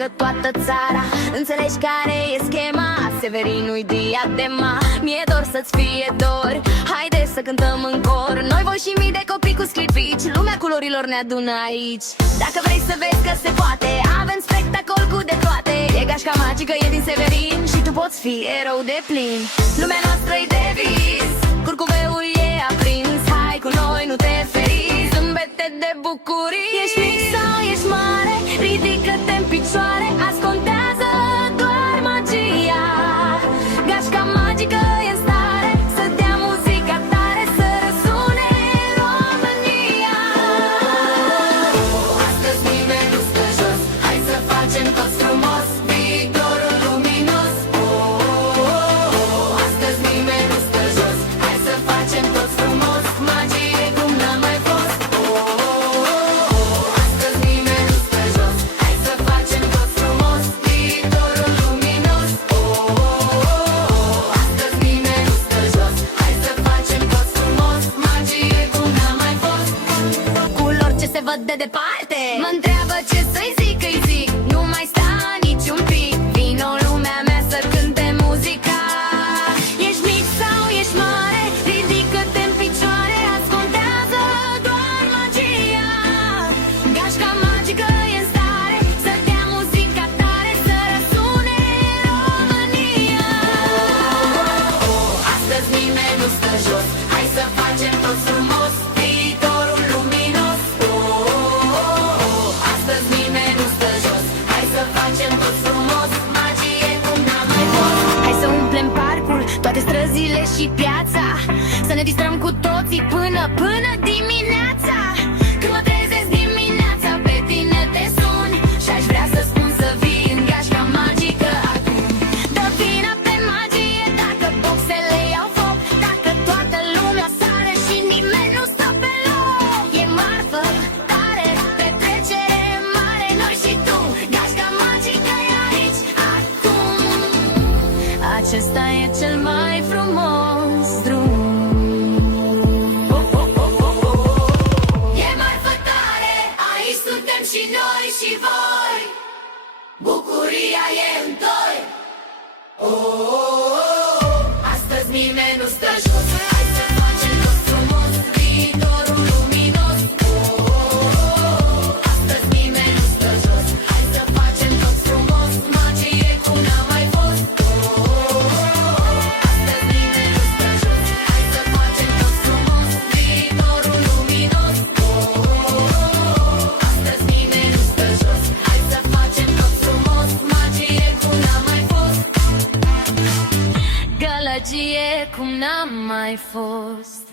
cunoască toată țara. Înțelegi care e schema? Severinul-i diadema. Mi-e dor să-ți fie dor, haide să cântăm în cor. Noi, voi și mii de copii cu sclipici, lumea culorilor ne adună aici. Dacă vrei să vezi că se poate, avem spectacol cu de toate. E gașca magică, e din Severin și tu poți fi erou de plin. Lumea noastră-i de vis, curcubeul e aprins. Hai cu noi, nu te feri, zâmbete de bucurii. Ești mic sau ești mare, ridică-te în picioare. Azi contează doar magia. Gașca magică e în stare să dea muzica tare, să răsune România. Astăzi nimeni nu stă jos, hai să facem toți frumos viitorul luminos. Astăzi nimeni nu stă jos, hai să facem toți frumos magie cum n-a mai fost. Astăzi nimeni nu stă jos, hai să facem toți frumos viitorul luminos. Astăzi nimeni nu stă jos, hai să facem toți frumos magie cum n-a mai fost. Culori ce se văd de departe mă întreabă ce să-i zic, îi zic, nu mai sta niciun pic. Vino în lumea mea să cânte muzica. Ești mic sau ești mare, ridică-te în picioare. Azi contează doar magia. Gașca magică e în stare să dea muzica tare, să răsune România. Astăzi nimeni nu stă jos, hai să facem toți frumos viitorul luminos. Astăzi nimeni nu stă jos, hai să facem toți frumos magie cum n-a mai fost. Hai să umplem parcul, toate străzile și piața, să ne distrăm cu toții până dimineața. Când mă trezesc dimineața, pe tine te sun și-aș vrea să spun să vii în gașca magică acum. Dă vina pe magie dacă boxele iau foc, dacă toată lumea sare și nimeni nu stă pe loc. E marfă tare, petrecere mare, noi și tu. Gașca magică e aici acum. Acesta e cel mai frumos drum. E marfă tare, aici suntem și noi și voi. Bucuria e în toi. Astăzi nimeni nu stă jos, hai să facem toți frumos viitorul luminos. Astăzi nimeni nu stă jos, hai să facem toți frumos magie cum n-a mai fost. Astăzi nimeni nu stă jos, hai să facem toți frumos viitorul luminos. Astăzi nimeni nu stă jos, hai să facem toți frumos magie cum n-a mai fost. Gălăgie cum n-am mai fost.